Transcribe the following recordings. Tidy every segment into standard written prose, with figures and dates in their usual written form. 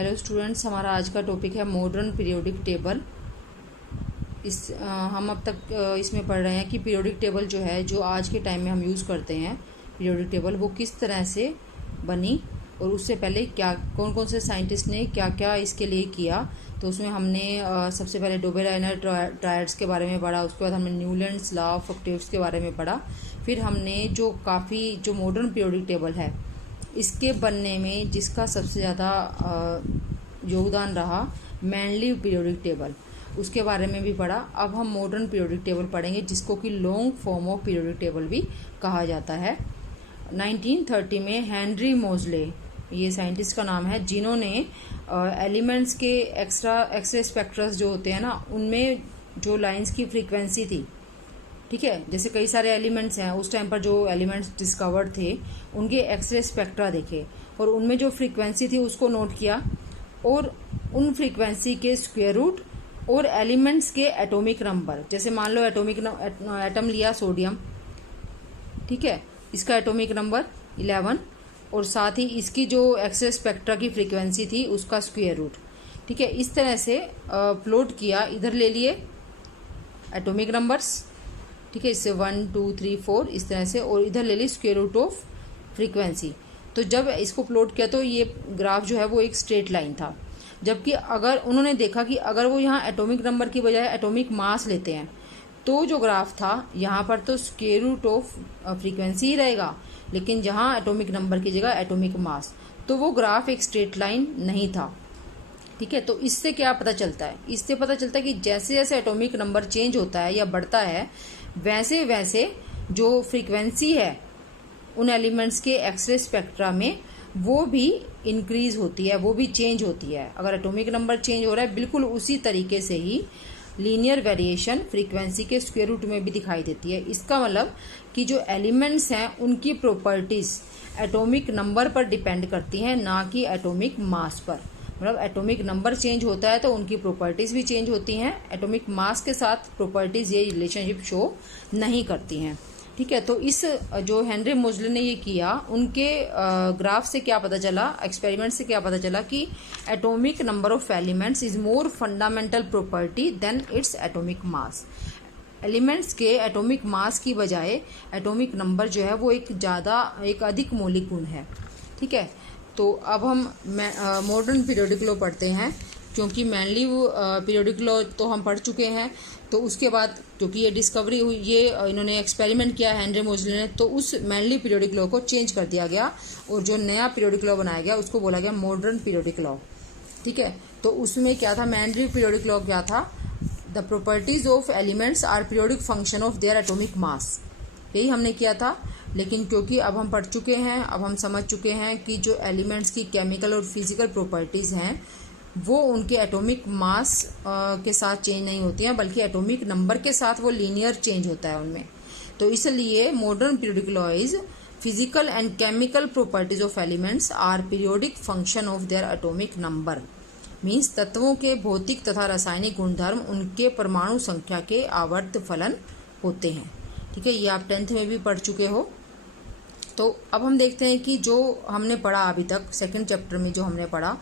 Hello students, हमारा आज का टॉपिक है मॉडर्न पीरियोडिक टेबल। हम अब तक इसमें पढ़ रहे हैं कि पीरियोडिक टेबल जो है, जो आज के टाइम में हम यूज़ करते हैं पीरियोडिक टेबल, वो किस तरह से बनी और उससे पहले क्या कौन कौन से साइंटिस्ट ने क्या क्या इसके लिए किया। तो उसमें हमने सबसे पहले डोबेराइनर ट्रायड्स के बारे में पढ़ा, उसके बाद हमने न्यूलैंड्स लॉ ऑफ ऑक्टेव्स के बारे में पढ़ा। फिर हमने जो मॉडर्न पीरियोडिक टेबल है, इसके बनने में जिसका सबसे ज़्यादा योगदान रहा, मैनली पीरियोडिक टेबल, उसके बारे में भी पढ़ा। अब हम मॉडर्न पीरियोडिक टेबल पढ़ेंगे, जिसको कि long form of periodic table भी कहा जाता है। 1930 में हेनरी मोजले, ये साइंटिस्ट का नाम है, जिन्होंने एलिमेंट्स के एक्सरे स्पेक्ट्रस जो होते हैं ना, उनमें जो लाइंस की फ्रीक्वेंसी थी, ठीक है, जैसे कई सारे एलिमेंट्स हैं, उस टाइम पर जो एलिमेंट्स डिस्कवर्ड थे उनके एक्सरे स्पेक्ट्रा देखे और उनमें जो फ्रीक्वेंसी थी उसको नोट किया, और उन फ्रीक्वेंसी के स्क्वायर रूट और एलिमेंट्स के एटॉमिक नंबर, जैसे मान लो एटम लिया सोडियम, ठीक है, इसका एटॉमिक नंबर 11 और साथ ही इसकी जो एक्सरे स्पेक्ट्रा की फ्रीक्वेंसी थी उसका स्क्वायर रूट, ठीक है, इस तरह से प्लॉट किया। इधर ले लिए एटॉमिक नंबर्स, ठीक है, इससे 1 2 3 4 इस तरह से, और इधर ले ली स्क्वायर रूट ऑफ फ्रीक्वेंसी। तो जब इसको प्लॉट किया तो ये ग्राफ जो है वो एक स्ट्रेट लाइन था। जबकि अगर उन्होंने देखा कि अगर वो यहाँ एटॉमिक नंबर की बजाय एटॉमिक मास लेते हैं, तो जो ग्राफ था यहाँ पर तो स्क्वायर रूट ऑफ फ्रीक्वेंसी ही रहेगा, लेकिन जहाँ एटॉमिक नंबर की जगह एटॉमिक मास, तो वो ग्राफ एक स्ट्रेट लाइन नहीं था, ठीक है। तो इससे क्या पता चलता है? इससे पता चलता है कि जैसे जैसे एटॉमिक नंबर चेंज होता है या बढ़ता है, वैसे वैसे जो फ्रीक्वेंसी है उन एलिमेंट्स के एक्सरे स्पेक्ट्रा में वो भी इंक्रीज होती है, वो भी चेंज होती है। अगर एटॉमिक नंबर चेंज हो रहा है, बिल्कुल उसी तरीके से ही लीनियर वेरिएशन फ्रीक्वेंसी के स्क्वायर रूट में भी दिखाई देती है। इसका मतलब कि जो एलिमेंट्स हैं उनकी प्रॉपर्टीज एटॉमिक नंबर पर डिपेंड करती हैं, ना कि एटॉमिक मास पर। मतलब एटॉमिक नंबर चेंज होता है तो उनकी प्रॉपर्टीज भी चेंज होती हैं, एटॉमिक मास के साथ प्रॉपर्टीज ये रिलेशनशिप शो नहीं करती हैं, ठीक है। तो इस जो हेनरी मोजले ने ये किया, उनके ग्राफ से क्या पता चला, एक्सपेरिमेंट से क्या पता चला कि atomic number of elements is more fundamental property than its atomic mass. Elements के एटॉमिक मास की बजाय एटॉमिक नंबर जो है वो एक अधिक मौलिक गुण है, ठीक है। तो अब हम मॉडर्न पीरियोडिक लॉ पढ़ते हैं, क्योंकि मैनली पीरियोडिक लॉ तो हम पढ़ चुके हैं। तो उसके बाद क्योंकि ये डिस्कवरी हुई, ये इन्होंने एक्सपेरिमेंट किया हेनरी मोजले ने, तो उस मैनली पीरियोडिक लॉ को चेंज कर दिया गया और जो नया पीरियोडिक लॉ बनाया गया उसको बोला गया मॉडर्न पीरियोडिक लॉ, ठीक है। तो उसमें क्या था, मैनली पीरियोडिक लॉ क्या था, the properties of elements are periodic function of their atomic mass, यही हमने किया था। लेकिन क्योंकि अब हम पढ़ चुके हैं, अब हम समझ चुके हैं कि जो एलिमेंट्स की केमिकल और फिजिकल प्रॉपर्टीज़ हैं वो उनके एटॉमिक मास के साथ चेंज नहीं होती हैं, बल्कि एटॉमिक नंबर के साथ वो लीनियर चेंज होता है उनमें। तो इसलिए modern periodic law is physical and chemical properties of elements are periodic function of their atomic number. Means तत्वों के भौतिक तथा रासायनिक गुणधर्म उनके परमाणु संख्या के आवर्त फलन होते हैं, ठीक है। ये आप 10th में भी पढ़ चुके हो। तो अब हम देखते हैं कि जो हमने पढ़ा अभी तक, सेकंड चैप्टर में जो हमने पढ़ा,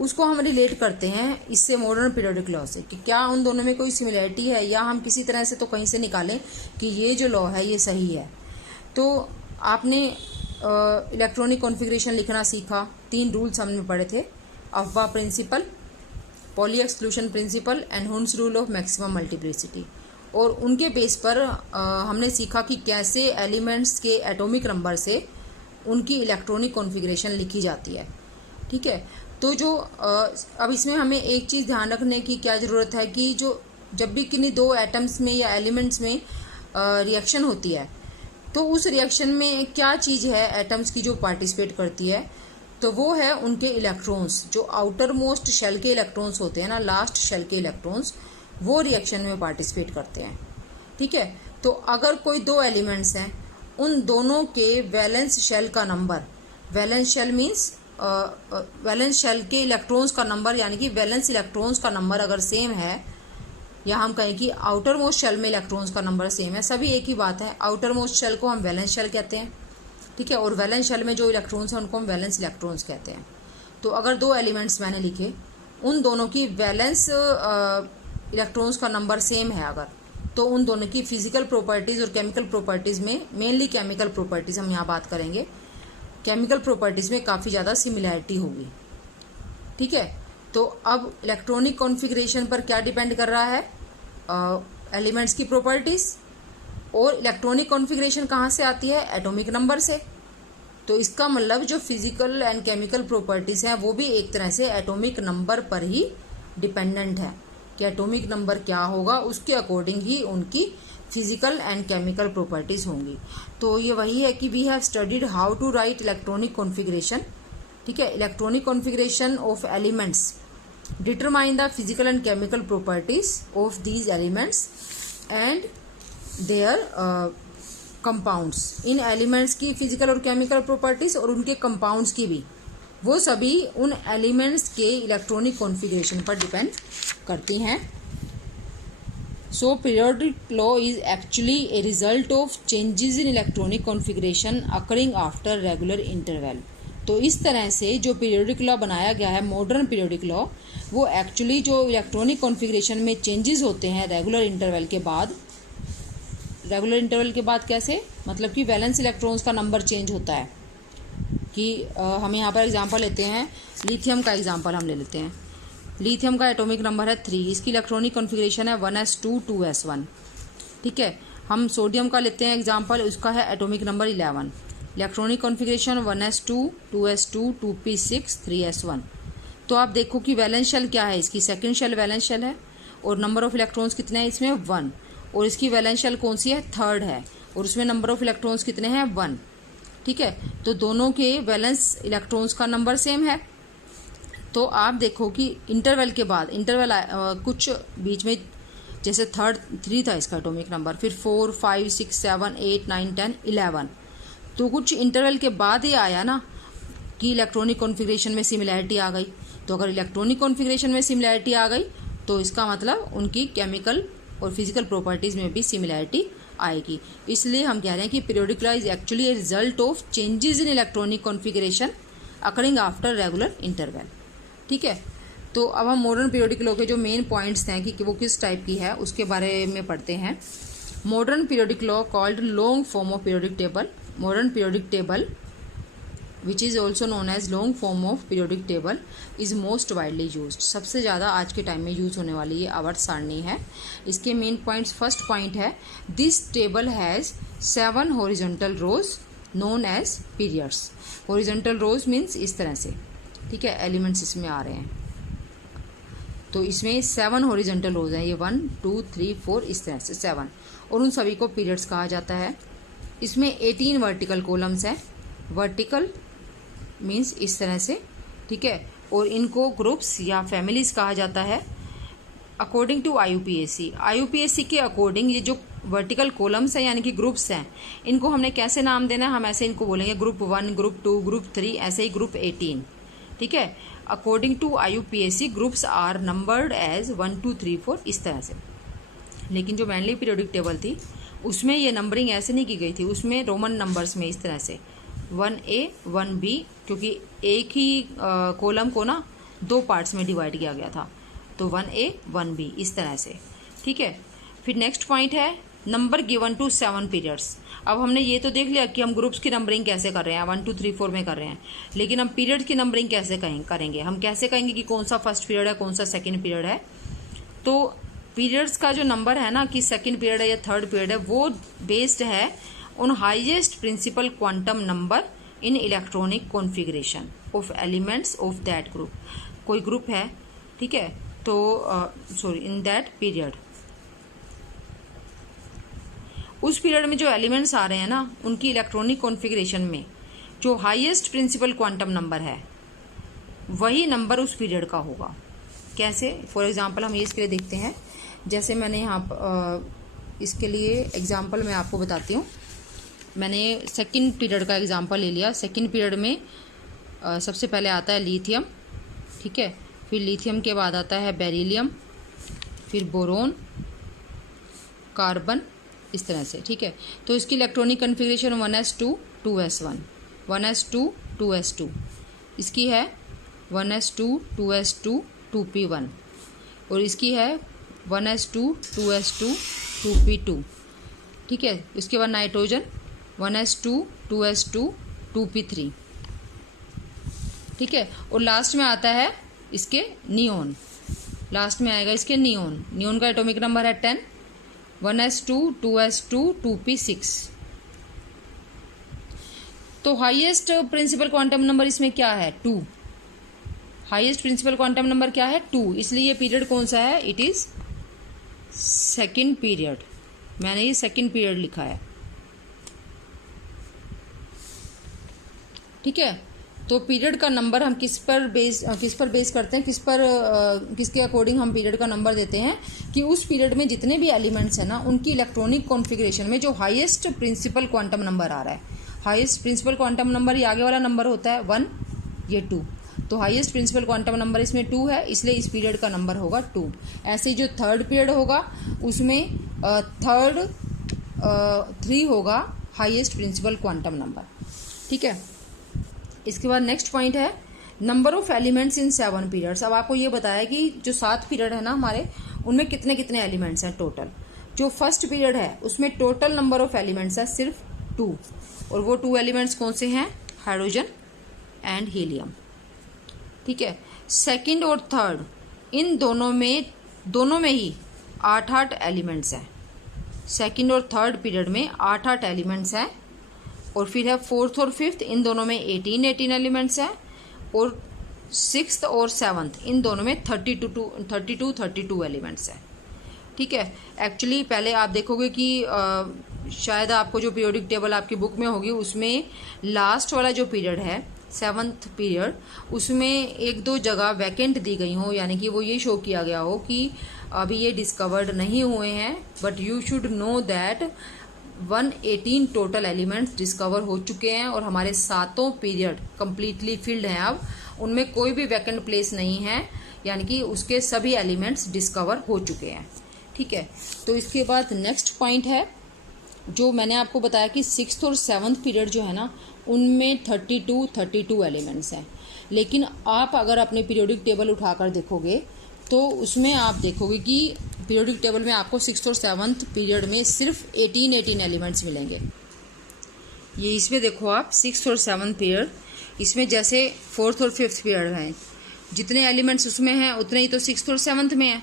उसको हम रिलेट करते हैं इससे मॉडर्न पीरियोडिक लॉ से, कि क्या उन दोनों में कोई सिमिलरिटी है, या हम किसी तरह से तो कहीं से निकालें कि ये जो लॉ है ये सही है। तो आपने इलेक्ट्रॉनिक कॉन्फ़िगरेशन लिखना सीखा, 3 रूल्स हमने पढ़े थे, aufbau principle, Pauli exclusion principle and Hund's rule of maximum multiplicity. और उनके बेस पर हमने सीखा कि कैसे एलिमेंट्स के एटॉमिक नंबर से उनकी इलेक्ट्रॉनिक कॉन्फ़िगरेशन लिखी जाती है, ठीक है। तो जो अब इसमें हमें एक चीज़ ध्यान रखने की क्या ज़रूरत है कि जब भी किन्हीं 2 एटम्स में या एलिमेंट्स में रिएक्शन होती है, तो उस रिएक्शन में क्या चीज़ है एटम्स की जो पार्टिसिपेट करती है, तो वो है उनके इलेक्ट्रॉन्स। जो आउटर मोस्ट शेल के इलेक्ट्रॉन्स होते हैं ना, लास्ट शेल के इलेक्ट्रॉन्स, वो रिएक्शन में पार्टिसिपेट करते हैं, ठीक है। तो अगर कोई 2 एलिमेंट्स हैं, उन दोनों के वैलेंस शेल का number, valence shell means valence shell के इलेक्ट्रॉन्स का नंबर, यानी कि वैलेंस इलेक्ट्रॉन्स का नंबर अगर सेम है, या हम कहें कि आउटर मोस्ट शेल में इलेक्ट्रॉन्स का नंबर सेम है, सभी एक ही बात है। आउटर मोस्ट शेल को हम वैलेंस शेल कहते हैं, ठीक है, और वैलेंस शेल में जो इलेक्ट्रॉन्स हैं उनको हम वैलेंस इलेक्ट्रॉन्स कहते हैं। तो अगर दो एलिमेंट्स मैंने लिखे, उन दोनों की वैलेंस इलेक्ट्रॉन्स का नंबर सेम है अगर, तो उन दोनों की फिजिकल प्रॉपर्टीज़ और केमिकल प्रॉपर्टीज़ में, मेनली केमिकल प्रॉपर्टीज़ हम यहाँ बात करेंगे, केमिकल प्रॉपर्टीज़ में काफ़ी ज़्यादा सिमिलैरिटी होगी। ठीक है, तो अब इलेक्ट्रॉनिक कॉन्फ़िगरेशन पर क्या डिपेंड कर रहा है? एलिमेंट्स की प्रॉपर्टीज़। और इलेक्ट्रॉनिक कॉन्फ़िगरेशन कहाँ से आती है? एटॉमिक नंबर से। तो इसका मतलब जो फिजिकल एंड केमिकल प्रॉपर्टीज़ हैं वो भी एक तरह से एटॉमिक नंबर पर ही डिपेंडेंट है कि एटॉमिक नंबर क्या होगा, उसके अकॉर्डिंग ही उनकी फिजिकल एंड केमिकल प्रॉपर्टीज़ होंगी। तो ये वही है कि we have studied how to write electronic configuration. ठीक है, electronic configuration of elements determine the physical and chemical properties of these elements and their compounds. इन एलिमेंट्स की फिजिकल और केमिकल प्रॉपर्टीज और उनके कंपाउंड्स की भी, वो सभी उन एलिमेंट्स के इलेक्ट्रॉनिक कॉन्फ़िगरेशन पर डिपेंड करती हैं। So periodic law is actually a result of changes in electronic configuration occurring after regular interval. तो इस तरह से जो पीरियोडिक लॉ बनाया गया है, मॉडर्न पीरियोडिक लॉ, वो एक्चुअली जो इलेक्ट्रॉनिक कॉन्फ़िगरेशन में चेंजेस होते हैं रेगुलर इंटरवल के बाद। रेगुलर इंटरवल के बाद कैसे? मतलब कि वैलेंस इलेक्ट्रॉन्स का नंबर चेंज होता है। कि हम यहाँ पर एग्जांपल लेते हैं, लिथियम का एग्जांपल हम ले लेते हैं। लिथियम का एटॉमिक नंबर है 3, इसकी इलेक्ट्रॉनिक कॉन्फ़िगरेशन है 1s2 2s1। ठीक है, हम सोडियम का लेते हैं एग्जांपल, उसका है atomic number 11, electronic configuration 1s2 2s2 2p6 3s1। तो आप देखो कि वैलेंस शेल क्या है, इसकी सेकंड शेल वैलेंस शेल है और नंबर ऑफ इलेक्ट्रॉन्स कितने हैं इसमें? 1। और इसकी वैलेंस शेल कौन सी है? थर्ड है, और उसमें नंबर ऑफ इलेक्ट्रॉन्स कितने हैं? 1। ठीक है, तो दोनों के वैलेंस इलेक्ट्रॉन्स का नंबर सेम है। तो आप देखो कि इंटरवल के बाद, इंटरवल कुछ बीच में, जैसे 3 था इसका एटॉमिक नंबर, फिर 4 5 6 7 8 9 10 11, तो कुछ इंटरवल के बाद ये आया ना कि इलेक्ट्रॉनिक कॉन्फ़िगरेशन में सिमिलैरिटी आ गई। तो अगर इलेक्ट्रॉनिक कॉन्फ़िगरेशन में सिमिलैरिटी आ गई तो इसका मतलब उनकी केमिकल और फिजिकल प्रॉपर्टीज़ में भी सिमिलैरिटी आएगी। इसलिए हम कह रहे हैं कि periodic law is actually a result of changes in electronic configuration occurring after regular interval. ठीक है, तो अब हम मॉडर्न पीरियोडिक लॉ के जो मेन पॉइंट्स हैं कि वो किस टाइप की है उसके बारे में पढ़ते हैं। Modern periodic law called long form of periodic table. Modern periodic table which is also known as long form of periodic table is most widely used। सबसे ज़्यादा आज के टाइम में यूज़ होने वाली ये आवर्त सारणी है। इसके मेन पॉइंट्स, फर्स्ट पॉइंट है this table has 7 horizontal rows known as periods. Horizontal rows means इस तरह से। ठीक है, एलिमेंट्स इसमें आ रहे हैं, तो इसमें 7 हॉरिजॉन्टल रोज हैं, ये 1 2 3 4 इस तरह से 7, और उन सभी को पीरियड्स कहा जाता है। इसमें 18 वर्टिकल कॉलम्स हैं, वर्टिकल मीन्स इस तरह से। ठीक है, और इनको ग्रुप्स या फैमिलीज कहा जाता है अकॉर्डिंग टू IUPAC। IUPAC के अकॉर्डिंग ये जो वर्टिकल कॉलम्स हैं यानी कि ग्रुप्स हैं, इनको हमने कैसे नाम देना है? हम ऐसे इनको बोलेंगे ग्रुप 1, ग्रुप 2, ग्रुप 3, ऐसे ही ग्रुप 18। ठीक है, according to IUPAC groups are numbered as 1 2 3 4 इस तरह से। लेकिन जो मैनली पीरियोडिक टेबल थी उसमें ये नंबरिंग ऐसे नहीं की गई थी, उसमें रोमन नंबर्स में इस तरह से 1A 1B, क्योंकि एक ही कॉलम को ना 2 पार्ट्स में डिवाइड किया गया था, तो 1A 1B इस तरह से। ठीक है, फिर नेक्स्ट पॉइंट है नंबर गिवन टू 7 पीरियड्स। अब हमने ये तो देख लिया कि हम ग्रुप्स की नंबरिंग कैसे कर रहे हैं, 1 2 3 4 में कर रहे हैं, लेकिन हम पीरियड की नंबरिंग कैसे करेंगे? हम कैसे कहेंगे कि कौन सा फर्स्ट पीरियड है, कौन सा सेकेंड पीरियड है? तो पीरियड्स का जो नंबर है ना कि सेकेंड पीरियड है या थर्ड पीरियड है, वो बेस्ड है on highest principal quantum number in electronic configuration of elements of that group। कोई ग्रुप है, ठीक है, तो सॉरी इन दैट पीरियड, उस पीरियड में जो एलिमेंट्स आ रहे हैं ना उनकी इलेक्ट्रॉनिक कॉन्फ़िगरेशन में जो हाईएस्ट प्रिंसिपल क्वांटम नंबर है वही नंबर उस पीरियड का होगा। कैसे? फॉर एग्जांपल हम ये इसके लिए देखते हैं, जैसे मैंने यहाँ इसके लिए एग्जांपल मैं आपको बताती हूँ। मैंने सेकंड पीरियड का एग्जांपल ले लिया। सेकंड पीरियड में सबसे पहले आता है लिथियम, ठीक है, फिर लिथियम के बाद आता है बेरिलियम, फिर बोरोन, कार्बन, इस तरह से। ठीक है, तो इसकी electronic configuration 1s2 2s1, 1s2 2s2, इसकी है 1s2 2s2 2p1, और इसकी है 1s2 2s2 2p2। ठीक है, इसके बाद नाइट्रोजन 1s2 2s2 2p3। ठीक है, और लास्ट में आता है इसके नियोन, लास्ट में आएगा इसके नियोन। नियोन का एटॉमिक नंबर है 10, 1s2 2s2 2p6। तो हाईएस्ट प्रिंसिपल क्वांटम नंबर इसमें क्या है? 2। हाईएस्ट प्रिंसिपल क्वांटम नंबर क्या है? 2। इसलिए ये पीरियड कौन सा है? It is second period. मैंने ये सेकेंड पीरियड लिखा है। ठीक है, तो पीरियड का नंबर हम किस पर बेस करते हैं, किसके अकॉर्डिंग हम पीरियड का नंबर देते हैं कि उस पीरियड में जितने भी एलिमेंट्स हैं ना, उनकी इलेक्ट्रॉनिक कॉन्फ़िगरेशन में जो हाईएस्ट प्रिंसिपल क्वांटम नंबर आ रहा है। हाईएस्ट प्रिंसिपल क्वांटम नंबर ये आगे वाला नंबर होता है 1, ये 2। तो हाईएस्ट प्रिंसिपल क्वांटम नंबर इसमें 2 है, इसलिए इस पीरियड का नंबर होगा 2। ऐसे जो थर्ड पीरियड होगा उसमें 3 होगा हाईएस्ट प्रिंसिपल क्वांटम नंबर। ठीक है, इसके बाद नेक्स्ट पॉइंट है number of elements in 7 periods. अब आपको ये बताया कि जो 7 पीरियड है ना हमारे, उनमें कितने कितने एलिमेंट्स हैं टोटल। जो फर्स्ट पीरियड है उसमें टोटल नंबर ऑफ एलिमेंट्स है सिर्फ 2, और वो 2 एलिमेंट्स कौन से हैं? Hydrogen and helium. ठीक है, सेकंड और थर्ड इन दोनों में ही 8-8 एलिमेंट्स हैं। सेकंड और थर्ड पीरियड में 8-8 एलिमेंट्स हैं, और फिर है फोर्थ और फिफ्थ, इन दोनों में 18 एलिमेंट्स हैं, और सिक्स्थ और सेवन्थ इन दोनों में 32 एलिमेंट्स हैं। ठीक है, एक्चुअली पहले आप देखोगे कि शायद आपको जो पीरियोडिक टेबल आपकी बुक में होगी उसमें लास्ट वाला जो पीरियड है 7th पीरियड, उसमें 1-2 जगह वैकेंट दी गई हो, यानी कि वो ये शो किया गया हो कि अभी ये डिस्कवर्ड नहीं हुए हैं, but you should know that 118 total elements discover हो चुके हैं, और हमारे 7 पीरियड कंप्लीटली फिल्ड हैं। अब उनमें कोई भी वैकेंट प्लेस नहीं है, यानी कि उसके सभी एलिमेंट्स डिस्कवर हो चुके हैं। ठीक है, तो इसके बाद नेक्स्ट पॉइंट है जो मैंने आपको बताया कि 6th और 7th पीरियड जो है ना, उनमें 32 एलिमेंट्स हैं। लेकिन आप अगर अपने पीरियोडिक टेबल उठाकर देखोगे तो उसमें आप देखोगे कि पीरियोडिक टेबल में आपको 6th और 7th पीरियड में सिर्फ 18 एलिमेंट्स मिलेंगे। ये इसमें देखो आप 6th और 7th पीरियड, इसमें जैसे 4th और 5th पीरियड हैं, जितने एलिमेंट्स उसमें हैं उतने ही तो 6th और 7th में है।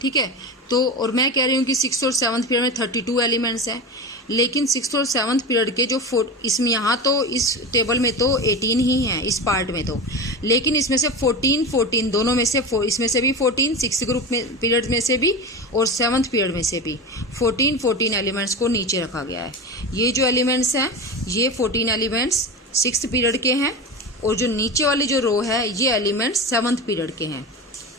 ठीक है, तो और मैं कह रही हूँ कि 6th और 7th पीरियड में 32 एलिमेंट्स हैं, लेकिन 6th और 7th पीरियड के जो इसमें यहाँ तो इस टेबल में तो 18 ही हैं इस पार्ट में तो, लेकिन इसमें से 14 दोनों में से इसमें से भी 14 6th ग्रुप में पीरियड में से भी और 7th पीरियड में से भी 14 एलिमेंट्स को नीचे रखा गया है। ये जो एलिमेंट्स हैं ये 14 एलिमेंट्स 6th पीरियड के हैं, और जो नीचे वाली जो रो है ये एलिमेंट्स 7th पीरियड के हैं।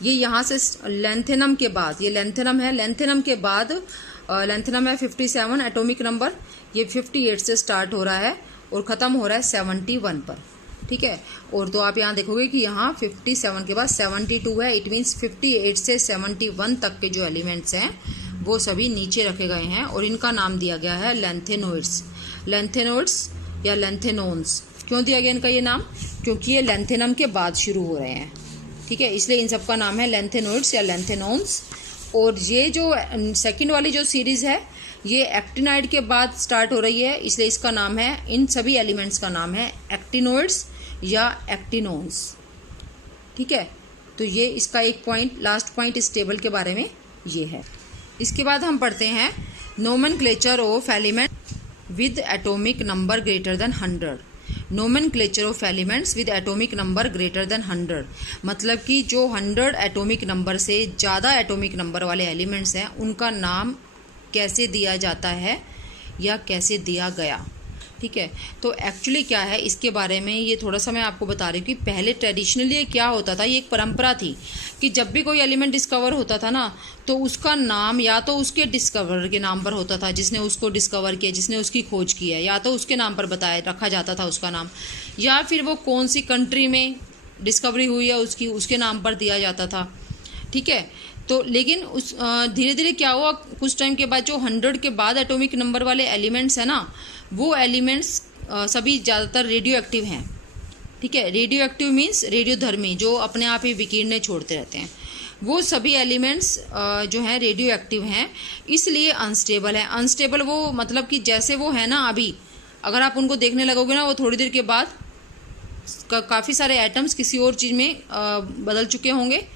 ये यहाँ से लेंथेनम के बाद, ये लेंथेनम है, लेंथेनम के बाद लेंथेनम है 57 एटॉमिक नंबर, ये 58 से स्टार्ट हो रहा है और ख़त्म हो रहा है 71 पर। ठीक है, और तो आप यहाँ देखोगे कि यहाँ 57 के बाद 72 है, इट मीन्स 58 से 71 तक के जो एलिमेंट्स हैं वो सभी नीचे रखे गए हैं, और इनका नाम दिया गया है लेंथेनोइड्स। लेंथेनोइड्स या लेंथेनोन्स। क्यों दिया गया इनका ये नाम? क्योंकि ये लेंथेनम के बाद शुरू हो रहे हैं। ठीक है, इसलिए इन सब का नाम है लेंथेनोइड्स या लेंथेनोन्स। और ये जो सेकंड वाली जो सीरीज है ये एक्टिनाइड के बाद स्टार्ट हो रही है, इसलिए इसका नाम है, इन सभी एलिमेंट्स का नाम है एक्टिनोइड्स या एक्टिनोन्स। ठीक है, तो ये इसका एक पॉइंट, लास्ट पॉइंट इस टेबल के बारे में ये है। इसके बाद हम पढ़ते हैं nomenclature of element with atomic number greater than 100। Nomenclature of elements with atomic number greater than 100, मतलब कि जो 100 एटॉमिक नंबर से ज़्यादा एटॉमिक नंबर वाले एलिमेंट्स हैं उनका नाम कैसे दिया जाता है या कैसे दिया गया। ठीक है, तो एक्चुअली क्या है इसके बारे में ये थोड़ा सा मैं आपको बता रही हूँ कि पहले ट्रेडिशनली क्या होता था, ये एक परंपरा थी कि जब भी कोई एलिमेंट डिस्कवर होता था ना तो उसका नाम या तो उसके डिस्कवर के नाम पर होता था, जिसने उसको डिस्कवर किया, जिसने उसकी खोज की है, या तो उसके नाम पर बताया रखा जाता था उसका नाम, या फिर वो कौन सी कंट्री में डिस्कवरी हुई है उसके नाम पर दिया जाता था। ठीक है, तो लेकिन उस धीरे धीरे क्या हुआ, कुछ टाइम के बाद जो 100 के बाद एटॉमिक नंबर वाले एलिमेंट्स हैं ना, वो एलिमेंट्स सभी ज़्यादातर रेडियो एक्टिव हैं। ठीक है। रेडियो एक्टिव मीन्स रेडियोधर्मी, जो अपने आप ही विकिरणें छोड़ते रहते हैं। वो सभी एलिमेंट्स जो हैं रेडियो एक्टिव हैं, इसलिए अनस्टेबल है। अनस्टेबल वो मतलब कि जैसे वो है ना अभी, अगर आप उनको देखने लगोगे ना, वो थोड़ी देर के बाद काफ़ी सारे एटम्स किसी और चीज़ में बदल चुके होंगे,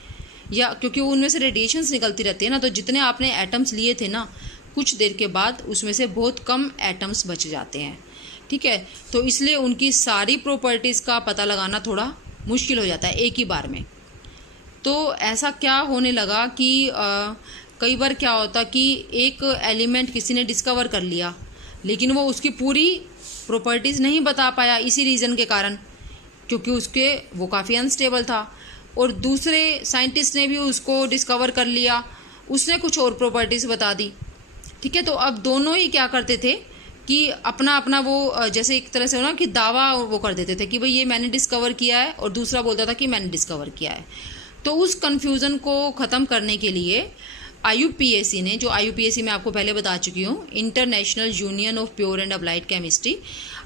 या क्योंकि उनमें से रेडिएशंस निकलती रहती है ना, तो जितने आपने एटम्स लिए थे ना, कुछ देर के बाद उसमें से बहुत कम एटम्स बच जाते हैं। ठीक है, तो इसलिए उनकी सारी प्रॉपर्टीज़ का पता लगाना थोड़ा मुश्किल हो जाता है एक ही बार में। तो ऐसा क्या होने लगा कि कई बार क्या होता कि एक एलिमेंट किसी ने डिस्कवर कर लिया, लेकिन वो उसकी पूरी प्रॉपर्टीज़ नहीं बता पाया इसी रीज़न के कारण, क्योंकि वो काफ़ी अनस्टेबल था। और दूसरे साइंटिस्ट ने भी उसको डिस्कवर कर लिया, उसने कुछ और प्रॉपर्टीज़ बता दी। ठीक है, तो अब दोनों ही क्या करते थे कि अपना अपना वो जैसे एक तरह से हो ना कि दावा वो कर देते थे कि भाई ये मैंने डिस्कवर किया है, और दूसरा बोलता था कि मैंने डिस्कवर किया है। तो उस कन्फ्यूज़न को ख़त्म करने के लिए IUPAC ने, जो IUPAC मैं आपको पहले बता चुकी हूँ, international union of pure and applied chemistry,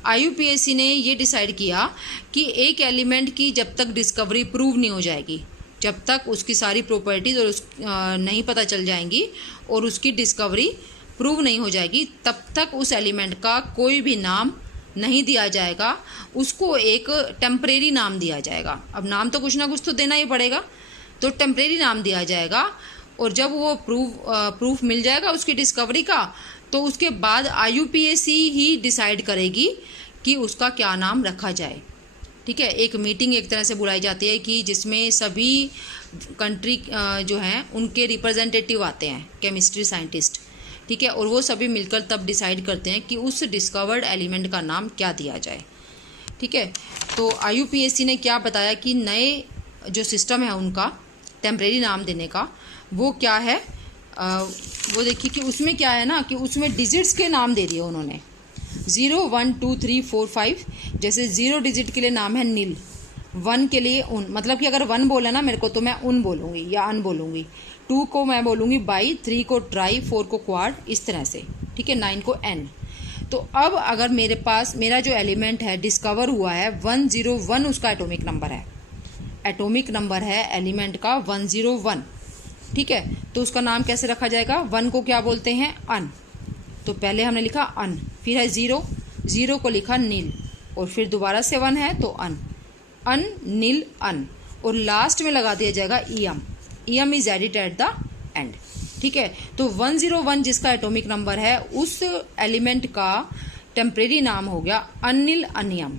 IUPAC ने ये डिसाइड किया कि एक एलिमेंट की जब तक डिस्कवरी प्रूव नहीं हो जाएगी, जब तक उसकी सारी प्रॉपर्टीज़ और नहीं पता चल जाएंगी और उसकी डिस्कवरी प्रूव नहीं हो जाएगी, तब तक उस एलिमेंट का कोई भी नाम नहीं दिया जाएगा, उसको एक टेम्परेरी नाम दिया जाएगा। अब नाम तो कुछ ना कुछ तो देना ही पड़ेगा, तो टेम्परेरी नाम दिया जाएगा। और जब वो प्रूफ मिल जाएगा उसकी डिस्कवरी का, तो उसके बाद IUPAC ही डिसाइड करेगी कि उसका क्या नाम रखा जाए। ठीक है, एक मीटिंग एक तरह से बुलाई जाती है कि जिसमें सभी कंट्री जो हैं उनके रिप्रेजेंटेटिव आते हैं, केमिस्ट्री साइंटिस्ट। ठीक है, और वो सभी मिलकर तब डिसाइड करते हैं कि उस डिस्कवर्ड एलिमेंट का नाम क्या दिया जाए। ठीक है, तो IUPAC ने क्या बताया कि नए जो सिस्टम है उनका टेम्परेरी नाम देने का, वो क्या है, वो देखिए कि उसमें क्या है ना कि उसमें डिजिट्स के नाम दे दिए उन्होंने, 0 1 2 3 4 5। जैसे 0 डिजिट के लिए नाम है नील, 1 के लिए उन, मतलब कि अगर 1 बोला ना मेरे को तो मैं उन बोलूँगी या अन बोलूँगी, 2 को मैं बोलूँगी बाई, 3 को ट्राई, 4 को क्वाड, इस तरह से। ठीक है, 9 को एन। तो अब अगर मेरे पास मेरा जो एलिमेंट है डिस्कवर हुआ है 101, उसका एटॉमिक नंबर है, एटॉमिक नंबर है एलिमेंट का 101। ठीक है, तो उसका नाम कैसे रखा जाएगा, 1 को क्या बोलते हैं, अन। तो पहले हमने लिखा अन, फिर है 0 को लिखा नील, और फिर दोबारा से 1 है तो अन नील अन, और लास्ट में लगा दिया जाएगा EM is added at the end. ठीक है, तो 101 जिसका एटॉमिक नंबर है उस एलिमेंट का टेम्परेरी नाम हो गया अनिल अनियम।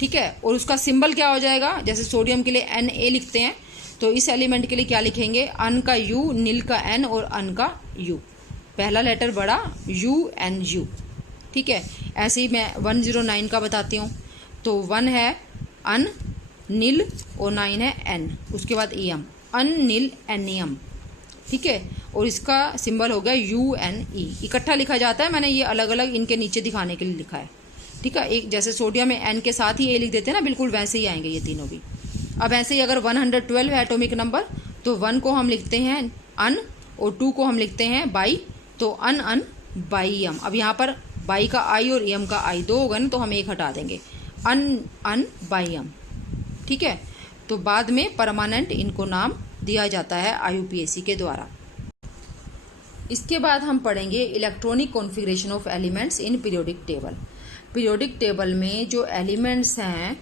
ठीक है, और उसका सिंबल क्या हो जाएगा, जैसे सोडियम के लिए Na लिखते हैं, तो इस एलिमेंट के लिए क्या लिखेंगे, अन का U, नील का N और अन का U, पहला लेटर बड़ा UNU। ठीक है, ऐसे ही मैं 109 का बताती हूँ। तो 1 है अन नील और 9 है N, उसके बाद EM, अन नील एनियम। ठीक है, और इसका सिंबल हो गया UNE। इकट्ठा लिखा जाता है, मैंने ये अलग अलग इनके नीचे दिखाने के लिए लिखा है। ठीक है, एक जैसे सोडियम में N के साथ ही A लिख देते हैं ना, बिल्कुल वैसे ही आएंगे ये तीनों भी। अब ऐसे ही अगर 112 है एटॉमिक नंबर, तो 1 को हम लिखते हैं अन और 2 को हम लिखते हैं बाई, तो अन बाईएम। अब यहाँ पर बाई का आई और एम का आई दो होगा ना, तो हम एक हटा देंगे, अन बाईएम। ठीक है, तो बाद में परमानेंट इनको नाम दिया जाता है IUPAC के द्वारा। इसके बाद हम पढ़ेंगे electronic configuration of elements in periodic table. Periodic table में जो एलिमेंट्स हैं,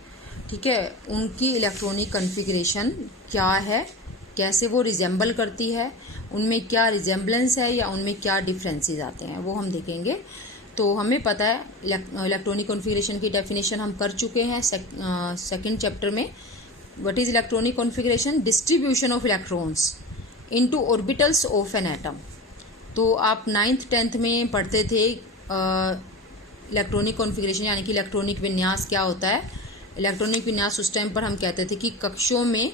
ठीक है, उनकी इलेक्ट्रॉनिक कॉन्फ़िगरेशन क्या है, कैसे वो रिजेंबल करती है, उनमें क्या रिजेंबलेंस है या उनमें क्या डिफरेंसेस आते हैं, वो हम देखेंगे। तो हमें पता है इलेक्ट्रॉनिक कॉन्फ़िगरेशन की डेफिनेशन हम कर चुके हैं सेकंड चैप्टर में। What is electronic configuration, distribution of electrons into orbitals of an atom. तो आप 9th 10th में पढ़ते थे इलेक्ट्रॉनिक कॉन्फ़िगरेशन यानी कि इलेक्ट्रॉनिक विन्यास क्या होता है। इलेक्ट्रॉनिक विन्यास उस टाइम पर हम कहते थे कि कक्षों में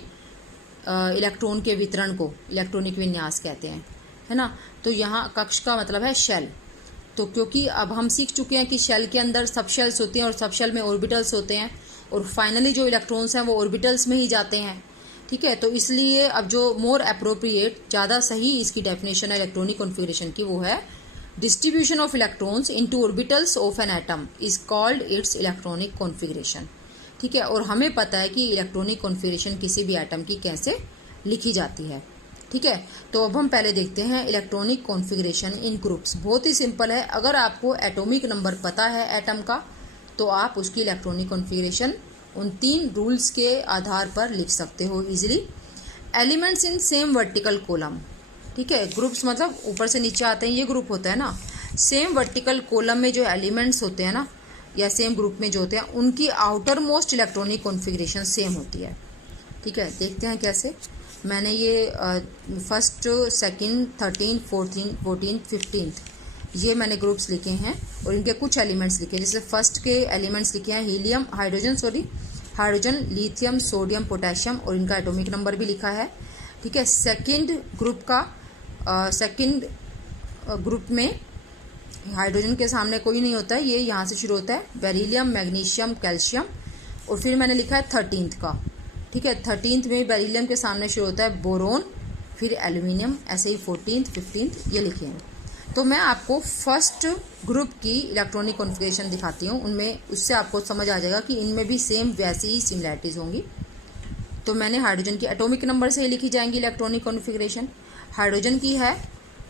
इलेक्ट्रॉन के वितरण को इलेक्ट्रॉनिक विन्यास कहते हैं, है ना। तो यहाँ कक्ष का मतलब है शेल। तो क्योंकि अब हम सीख चुके हैं कि शेल के अंदर सब शेल्स होती हैं और सब शेल में ऑर्बिटल्स होते हैं, और फाइनली जो इलेक्ट्रॉन्स हैं वो ऑर्बिटल्स में ही जाते हैं। ठीक है, तो इसलिए अब जो मोर अप्रोप्रिएट, ज़्यादा सही इसकी डेफिनेशन है इलेक्ट्रॉनिक कॉन्फ़िगरेशन की, वो है distribution of electrons into orbitals of an atom is called its electronic configuration. ठीक है, और हमें पता है कि इलेक्ट्रॉनिक कॉन्फ़िगरेशन किसी भी एटम की कैसे लिखी जाती है। ठीक है, तो अब हम पहले देखते हैं इलेक्ट्रॉनिक कॉन्फ़िगरेशन इन ग्रुप्स। बहुत ही सिंपल है, अगर आपको एटॉमिक नंबर पता है एटम का तो आप उसकी इलेक्ट्रॉनिक कॉन्फ़िगरेशन उन 3 रूल्स के आधार पर लिख सकते हो easily. Elements in same vertical column, ठीक है, ग्रुप्स मतलब ऊपर से नीचे आते हैं, ये ग्रुप होता है ना। सेम वर्टिकल कॉलम में जो एलिमेंट्स होते हैं ना, या सेम ग्रुप में जो होते हैं, उनकी outer most electronic configuration same होती है। ठीक है, देखते हैं कैसे। मैंने ये फर्स्ट, सेकंड, 13, 14, 15 ये मैंने ग्रुप्स लिखे हैं और इनके कुछ एलिमेंट्स लिखे हैं। जैसे फर्स्ट के एलिमेंट्स लिखे हैं helium, hydrogen, lithium, sodium, potassium, और इनका एटॉमिक नंबर भी लिखा है। ठीक है, सेकंड ग्रुप में हाइड्रोजन के सामने कोई नहीं होता है, ये यहाँ से शुरू होता है, बेरिलियम, मैग्नीशियम, कैल्शियम, और फिर मैंने लिखा है 13th का। ठीक है, 13th में बेरिलियम के सामने शुरू होता है बोरोन, फिर एल्यूमिनियम, ऐसे ही 14th, 15th ये लिखे हैं। तो मैं आपको फर्स्ट ग्रुप की इलेक्ट्रॉनिक कॉन्फ़िगरेशन दिखाती हूँ, उनमें उससे आपको समझ आ जाएगा कि इनमें भी सेम वैसी ही सिमिलैरिटीज़ होंगी। तो मैंने हाइड्रोजन की एटॉमिक नंबर से ही लिखी जाएंगी इलेक्ट्रॉनिक कॉन्फ़िगरेशन। हाइड्रोजन की है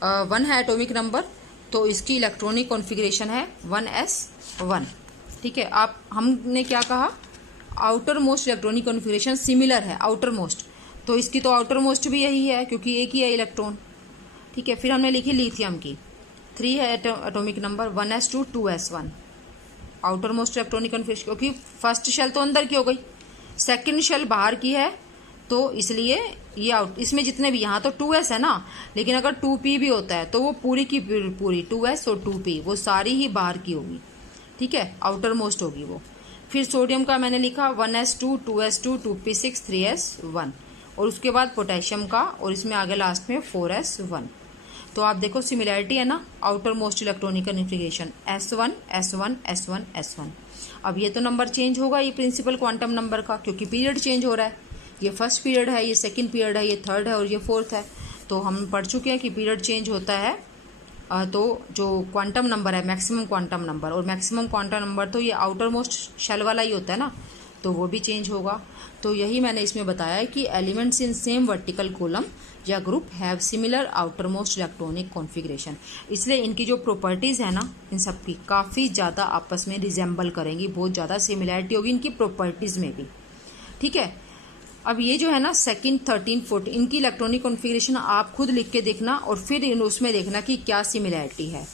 1 है एटॉमिक नंबर, तो इसकी इलेक्ट्रॉनिक कॉन्फ़िगरेशन है 1s1। ठीक है, आप हमने क्या कहा, outer most electronic configuration similar है आउटर मोस्ट, तो इसकी तो आउटर मोस्ट भी यही है क्योंकि एक ही है इलेक्ट्रॉन। ठीक है, फिर हमने लिखी लिथियम की 3 है atomic number, 1s2, 2s1 outer most electronic configuration, क्योंकि फर्स्ट शेल तो अंदर की हो गई, सेकंड शेल बाहर की है, तो इसलिए ये आउट, इसमें जितने भी, यहाँ तो 2s है ना, लेकिन अगर 2p भी होता है तो वो पूरी की पूरी 2s और 2p वो सारी ही बाहर की होगी। ठीक है, आउटर मोस्ट होगी वो। फिर सोडियम का मैंने लिखा 1s2, 2s2, 2p6, 3s1, और उसके बाद पोटेशियम का, और इसमें आगे लास्ट में 4s1। तो आप देखो सिमिलैरिटी है ना, outer most electronic configuration s1, s1, s1, s1। अब ये तो नंबर चेंज होगा, ये प्रिंसिपल क्वांटम नंबर का, क्योंकि पीरियड चेंज हो रहा है। ये फर्स्ट पीरियड है, ये सेकंड पीरियड है, ये थर्ड है और ये फोर्थ है। तो हम पढ़ चुके हैं कि पीरियड चेंज होता है तो जो क्वांटम नंबर है मैक्सिमम क्वांटम नंबर, और मैक्सिमम क्वांटम नंबर तो ये आउटर मोस्ट शेल वाला ही होता है ना, तो वो भी चेंज होगा। तो यही मैंने इसमें बताया है कि elements in same vertical column या group have similar outermost electronic configuration, इसलिए इनकी जो प्रॉपर्टीज़ है ना, इन सब की काफ़ी ज़्यादा आपस में रिजेंबल करेंगी, बहुत ज़्यादा सिमिलैरिटी होगी इनकी प्रॉपर्टीज़ में भी। ठीक है, अब ये जो है ना सेकंड, 13, 14 इनकी इलेक्ट्रॉनिक कॉन्फ़िगरेशन आप खुद लिख के देखना और फिर उसमें देखना कि क्या सिमिलैरिटी है,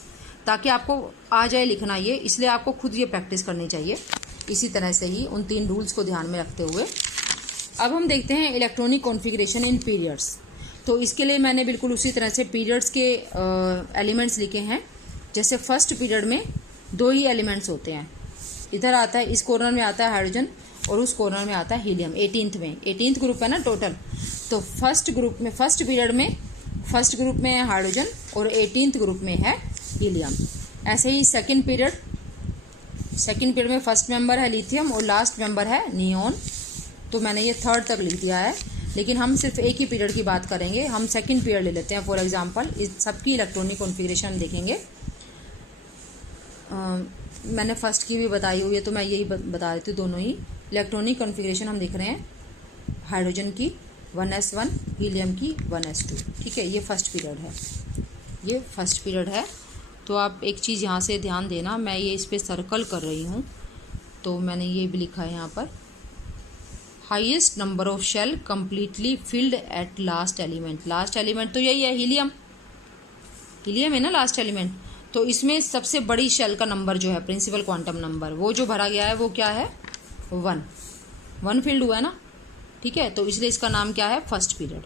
ताकि आपको आ जाए लिखना ये, इसलिए आपको खुद ये प्रैक्टिस करनी चाहिए। इसी तरह से ही उन 3 रूल्स को ध्यान में रखते हुए अब हम देखते हैं इलेक्ट्रॉनिक कॉन्फ़िगरेशन इन पीरियड्स। तो इसके लिए मैंने बिल्कुल उसी तरह से पीरियड्स के एलिमेंट्स लिखे हैं। जैसे फर्स्ट पीरियड में 2 ही एलिमेंट्स होते हैं, इधर आता है, इस कॉर्नर में आता है हाइड्रोजन और उस कॉर्नर में आता है हीलियम। 18th ग्रुप है ना टोटल, तो फर्स्ट पीरियड में फर्स्ट ग्रुप में है हाइड्रोजन और 18th ग्रुप में है हीलियम। ऐसे ही सेकंड पीरियड में फर्स्ट मेंबर है लिथियम और लास्ट मेंबर है नियोन। तो मैंने ये थर्ड तक लिख दिया है, लेकिन हम सिर्फ एक ही पीरियड की बात करेंगे, हम सेकंड पीरियड ले लेते हैं फॉर एग्जांपल। इस सबकी इलेक्ट्रॉनिक कॉन्फ़िगरेशन देखेंगे। मैंने फर्स्ट की भी बताई हुई है तो मैं यही बता देती हूँ, दोनों ही इलेक्ट्रॉनिक कॉन्फ़िगरेशन हम देख रहे हैं। हाइड्रोजन की 1s1, हीलियम की 1s2। ठीक है, ये फर्स्ट पीरियड है। तो आप एक चीज़ यहाँ से ध्यान देना, मैं ये इस पर सर्कल कर रही हूँ, तो मैंने ये भी लिखा है यहाँ पर, highest number of shell completely filled at last element तो यही है, हीलियम है ना लास्ट एलिमेंट। तो इसमें सबसे बड़ी शेल का नंबर जो है प्रिंसिपल क्वांटम नंबर, वो जो भरा गया है वो क्या है, 1 फिल्ड हुआ है ना। ठीक है, तो इसलिए इसका नाम क्या है, फर्स्ट पीरियड।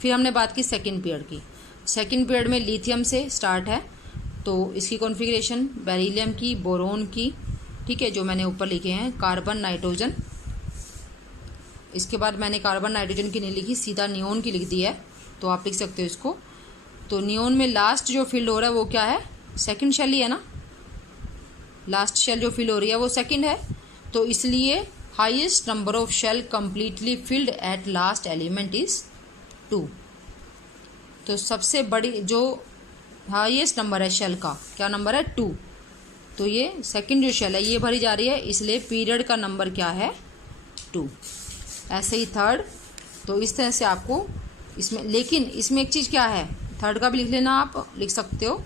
फिर हमने बात की सेकंड पीरियड की। सेकंड पीरियड में लिथियम से स्टार्ट है, तो इसकी कॉन्फ़िगरेशन बेरिलियम की, बोरोन की, ठीक है, जो मैंने ऊपर लिखे हैं, कार्बन, नाइट्रोजन। इसके बाद मैंने कार्बन नाइट्रोजन की नहीं लिखी, सीधा नियोन की लिख दी है, तो आप लिख सकते हो इसको। तो नियोन में लास्ट जो फिल हो रहा है वो क्या है, सेकंड शेल ही है ना, लास्ट शेल जो फिल हो रही है वो सेकंड है। तो इसलिए highest number of shell completely filled at last element is 2। तो सबसे बड़ी जो हाईएस्ट नंबर है शेल का, क्या नंबर है, 2। तो ये सेकंड जो शेल है ये भरी जा रही है, इसलिए पीरियड का नंबर क्या है, 2, ऐसे ही थर्ड। तो इस तरह से आपको इसमें, लेकिन इसमें एक चीज़ क्या है, थर्ड का भी लिख लेना, आप लिख सकते हो,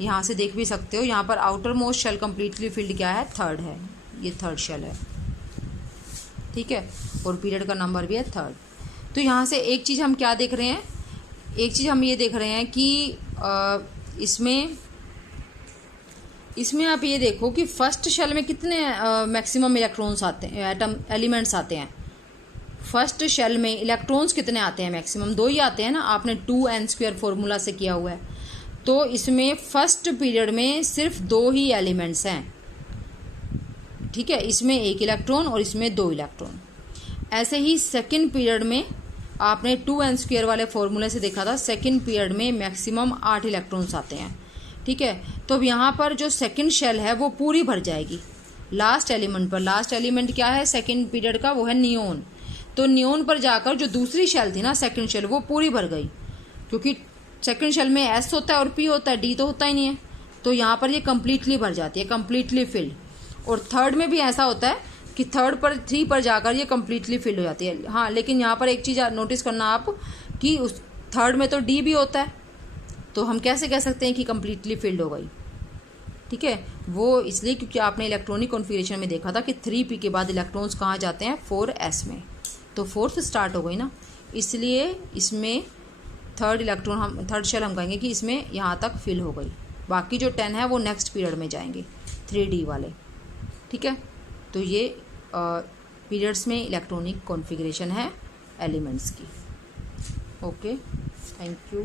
यहाँ से देख भी सकते हो, यहाँ पर outermost shell completely filled क्या है, थर्ड है, ये थर्ड शेल है, ठीक है, और पीरियड का नंबर भी है थर्ड। तो यहाँ से एक चीज़ हम क्या देख रहे हैं, एक चीज़ हम ये देख रहे हैं कि इसमें आप ये देखो कि फर्स्ट शेल में कितने मैक्सिमम इलेक्ट्रॉन्स आते हैं, एलिमेंट्स आते हैं। फर्स्ट शेल में इलेक्ट्रॉन्स कितने आते हैं, मैक्सिमम 2 ही आते हैं ना, आपने 2n² फॉर्मूला से किया हुआ है। तो इसमें फर्स्ट पीरियड में सिर्फ 2 ही एलिमेंट्स हैं, ठीक है, इसमें 1 इलेक्ट्रॉन और इसमें 2 इलेक्ट्रॉन। ऐसे ही सेकंड पीरियड में आपने 2n² वाले फॉर्मूले से देखा था, सेकंड पीरियड में मैक्सिमम 8 इलेक्ट्रॉन्स आते हैं, ठीक है। तो अब यहाँ पर जो सेकंड शेल है वो पूरी भर जाएगी लास्ट एलिमेंट पर। लास्ट एलिमेंट क्या है सेकंड पीरियड का, वो है नियोन। तो नियोन पर जाकर जो दूसरी शेल थी ना, सेकंड शेल, वो पूरी भर गई, क्योंकि सेकंड शेल में S होता है और P होता है, D तो होता ही नहीं है। तो यहाँ पर ये कम्प्लीटली भर जाती है, कम्प्लीटली फिल्ड। और थर्ड में भी ऐसा होता है कि थर्ड पर 3 पर जाकर ये कम्प्लीटली फिल्ड हो जाती है। हाँ, लेकिन यहाँ पर एक चीज़ नोटिस करना आप कि उस थर्ड में तो D भी होता है, तो हम कैसे कह सकते हैं कि कम्प्लीटली फिल्ड हो गई, ठीक है। वो इसलिए क्योंकि आपने इलेक्ट्रॉनिक कॉन्फ़िगरेशन में देखा था कि 3p के बाद इलेक्ट्रॉन्स कहाँ जाते हैं, 4s में, तो फोर्थ स्टार्ट हो गई ना, इसलिए इसमें थर्ड शेल हम कहेंगे कि इसमें यहाँ तक फिल हो गई। बाकी जो 10 है वो नेक्स्ट पीरियड में जाएंगे, 3d वाले, ठीक है। तो ये पीरियड्स में इलेक्ट्रॉनिक कॉन्फ़िगरेशन है एलिमेंट्स की। Okay, thank you.